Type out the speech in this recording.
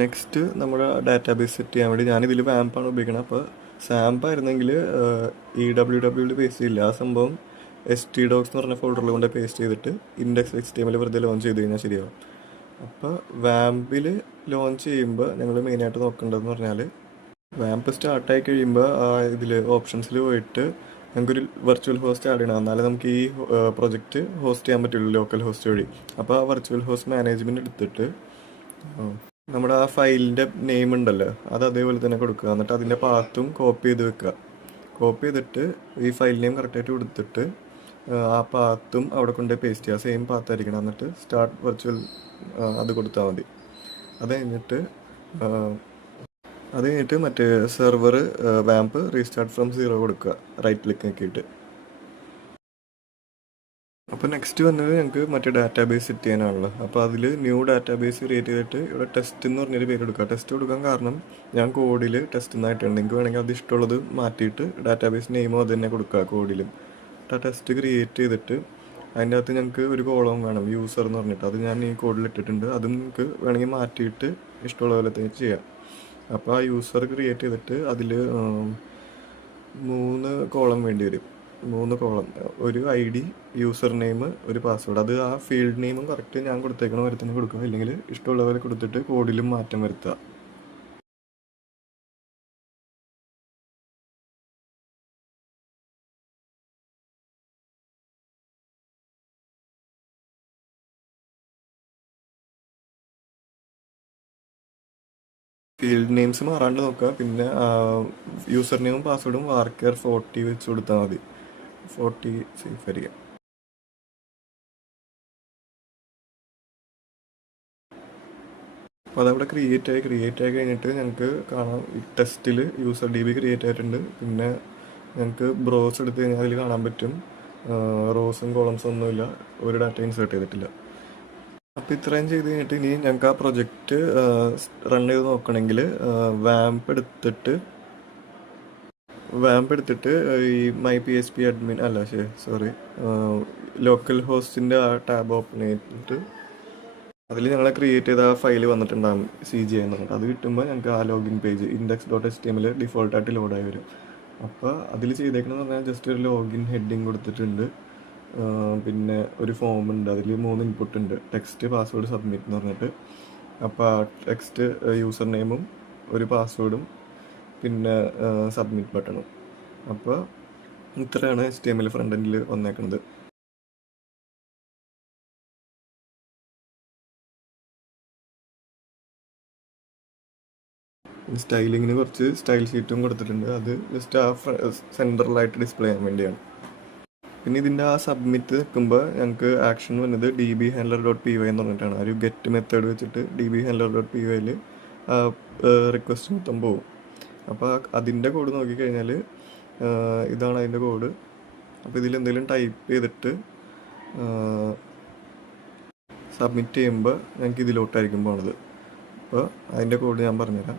Next നമ്മുടെ database set ചെയ്യാൻ വേണ്ടി ഞാനിതിൽ വാമ്പാണ് ഉപയോഗിക്കുന്നത്. അപ്പോൾ സാമ്പ് ആയിരുന്നെങ്കിൽ EWW പേസ്റ്റ് ചെയ്യില്ല. ആ സംഭവം htdocs എന്ന് പറഞ്ഞ ഫോൾഡറിൽ കൊണ്ട് പേസ്റ്റ് ചെയ്തിട്ട് index.html വെറുതെ ലോഞ്ച് ചെയ്ത് കഴിഞ്ഞാൽ ശരിയാവും. അപ്പോൾ വാമ്പിൽ ലോഞ്ച് ചെയ്യുമ്പോൾ ഞങ്ങൾ മെയിനായിട്ട് നോക്കേണ്ടതെന്ന് പറഞ്ഞാൽ വാമ്പ് സ്റ്റാർട്ടായി കഴിയുമ്പോൾ ഇതിൽ ഓപ്ഷൻസിൽ പോയിട്ട് ഞങ്ങൾക്കൊരു വെർച്വൽ ഹോസ്റ്റ് ആഡ് ചെയ്യണം. എന്നാലേ നമുക്ക് ഈ പ്രൊജക്റ്റ് ഹോസ്റ്റ് ചെയ്യാൻ പറ്റുള്ളൂ ലോക്കൽ ഹോസ്റ്റ് വഴി. അപ്പോൾ ആ വെർച്വൽ ഹോസ്റ്റ് മാനേജ്മെൻറ്റ് എടുത്തിട്ട് നമ്മുടെ ആ ഫയലിൻ്റെ നെയിം ഉണ്ടല്ലോ അത് അതേപോലെ തന്നെ കൊടുക്കുക. എന്നിട്ട് അതിൻ്റെ പാത്തും കോപ്പി ചെയ്ത് വെക്കുക. കോപ്പി ചെയ്തിട്ട് ഈ ഫയൽ നെയിം കറക്റ്റായിട്ട് കൊടുത്തിട്ട് ആ പാത്തും അവിടെ കൊണ്ടുപോയി പേസ്റ്റ് ചെയ്യുക. സെയിം പാത്തായിരിക്കണം. എന്നിട്ട് സ്റ്റാർട്ട് വെർച്വൽ അത് കൊടുത്താൽ മതി. അത് കഴിഞ്ഞിട്ട് മറ്റേ സെർവർ വാമ്പ് റീസ്റ്റാർട്ട് ഫ്രം 0 കൊടുക്കുക, റൈറ്റ് ക്ലിക്ക് ആക്കിയിട്ട്. അപ്പോൾ നെക്സ്റ്റ് വന്നത് ഞങ്ങൾക്ക് മറ്റേ ഡാറ്റാബേസ് സെറ്റ് ചെയ്യാനാണല്ലോ. അപ്പോൾ അതിൽ ന്യൂ ഡാറ്റാബേസ് ക്രിയേറ്റ് ചെയ്തിട്ട് ഇവിടെ ടെസ്റ്റ് എന്ന് പറഞ്ഞൊരു പേര് കൊടുക്കുക. ടെസ്റ്റ് കൊടുക്കാൻ കാരണം ഞാൻ കോഡിൽ ടെസ്റ്റ് എന്നായിട്ടുണ്ട്. നിങ്ങൾക്ക് വേണമെങ്കിൽ അത് ഇഷ്ടമുള്ളത് മാറ്റിയിട്ട് ഡാറ്റാബേസ് നെയിമോ അത് തന്നെ കൊടുക്കുക കോഡിലും. ആ ടെസ്റ്റ് ക്രിയേറ്റ് ചെയ്തിട്ട് അതിൻ്റെ അകത്ത് ഞങ്ങൾക്ക് ഒരു കോളം വേണം, യൂസർ എന്ന് പറഞ്ഞിട്ട്. അത് ഞാൻ ഈ കോഡിൽ ഇട്ടിട്ടുണ്ട്. അത് നിങ്ങൾക്ക് വേണമെങ്കിൽ മാറ്റിയിട്ട് ഇഷ്ടമുള്ള പോലെ തന്നെ ചെയ്യാം. അപ്പോൾ ആ യൂസർ ക്രിയേറ്റ് ചെയ്തിട്ട് അതിൽ 3 കോളം വേണ്ടി വരും. 3 കോളം, ഒരു ID, യൂസർ നെയിം, ഒരു പാസ്വേഡ്. അത് ആ ഫീൽഡ് നെയിമും കറക്റ്റ് ഞാൻ കൊടുത്തേക്കണ വരെ തന്നെ കൊടുക്കുക. ഇല്ലെങ്കിൽ ഇഷ്ടമുള്ള പോലെ കൊടുത്തിട്ട് കോഡിലും മാറ്റം വരുത്തുക. ഫീൽഡ് നെയിംസ് മാറാണ്ട് നോക്കുക. പിന്നെ യൂസർ നെയിമും പാസ്വേഡും വാർക്കർ 40 വെച്ച് കൊടുത്താൽ മതി. 40 സേഫ് ആയിരിക്കും. അപ്പോൾ അതവിടെ ക്രിയേറ്റ് ആയി കഴിഞ്ഞിട്ട് ഞങ്ങൾക്ക് കാണാം ഈ ടെസ്റ്റിൽ യൂസർ DB ക്രിയേറ്റ് ആയിട്ടുണ്ട്. പിന്നെ ഞങ്ങൾക്ക് ബ്രോസ് എടുത്ത് കഴിഞ്ഞാൽ അതിൽ കാണാൻ പറ്റും റോസും കോളംസും ഒന്നുമില്ല, ഒരു ഡാറ്റ ഇൻസേർട്ട് ചെയ്തിട്ടില്ല. അപ്പോൾ ഇത്രയും ചെയ്ത് കഴിഞ്ഞിട്ട് ഇനി ഞങ്ങൾക്ക് ആ പ്രൊജക്റ്റ് റൺ ചെയ്ത് നോക്കണമെങ്കിൽ വാമ്പ് എടുത്തിട്ട് ഈ മൈ PHP അഡ്മിൻ ലോക്കൽ ഹോസ്റ്റിൻ്റെ ആ ടാബ് ഓപ്പൺ ചെയ്തിട്ട് അതിൽ ഞങ്ങൾ ക്രിയേറ്റ് ചെയ്ത ആ ഫയൽ വന്നിട്ടുണ്ടാകും CGI എന്ന് പറഞ്ഞിട്ട്. അത് കിട്ടുമ്പോൾ ഞങ്ങൾക്ക് ആ ലോഗിൻ പേജ് index.html ഡിഫോൾട്ടായിട്ട് ലോഡായി വരും. അപ്പോൾ അതിൽ ചെയ്തേക്കണമെന്ന് പറഞ്ഞാൽ ജസ്റ്റ് ഒരു ലോഗിൻ ഹെഡിങ് കൊടുത്തിട്ടുണ്ട്. പിന്നെ ഒരു ഫോം ഉണ്ട്, അതിൽ 3 ഇൻപുട്ട് ഉണ്ട്, ടെക്സ്റ്റ്, പാസ്വേഡ്, സബ്മിറ്റ് എന്ന് പറഞ്ഞിട്ട്. അപ്പോൾ ആ ടെക്സ്റ്റ് യൂസർ നെയിമും ഒരു പാസ്വേഡും പിന്നെ സബ്മിറ്റ് ബട്ടണും. അപ്പോൾ ഇത്രയാണ് HTML ഫ്രണ്ട് എൻഡിൽ വന്നേക്കുന്നത്. സ്റ്റൈലിങ്ങിന് കുറച്ച് സ്റ്റൈൽ ഷീറ്റും കൊടുത്തിട്ടുണ്ട്. അത് ജസ്റ്റ് ആ സെൻറ്ററിലായിട്ട് ഡിസ്പ്ലേ ചെയ്യാൻ വേണ്ടിയാണ്. പിന്നെ ഇതിൻ്റെ ആ സബ്മിറ്റ് നിൽക്കുമ്പോൾ ഞങ്ങൾക്ക് ആക്ഷൻ വന്നത് dbhandler.py എന്ന് പറഞ്ഞിട്ടാണ്. ഒരു ഗെറ്റ് മെത്തേഡ് വെച്ചിട്ട് dbhandler.py റിക്വസ്റ്റ് മൊത്തം പോകും. അപ്പോൾ അതിൻ്റെ കോഡ് നോക്കിക്കഴിഞ്ഞാൽ ഇതാണ് അതിൻ്റെ കോഡ്. അപ്പോൾ ഇതിലെന്തെങ്കിലും ടൈപ്പ് ചെയ്തിട്ട് സബ്മിറ്റ് ചെയ്യുമ്പോൾ ഞങ്ങൾക്ക് ഇതിലോട്ടായിരിക്കും പോണത്. അപ്പോൾ അതിൻ്റെ കോഡ് ഞാൻ പറഞ്ഞുതരാം.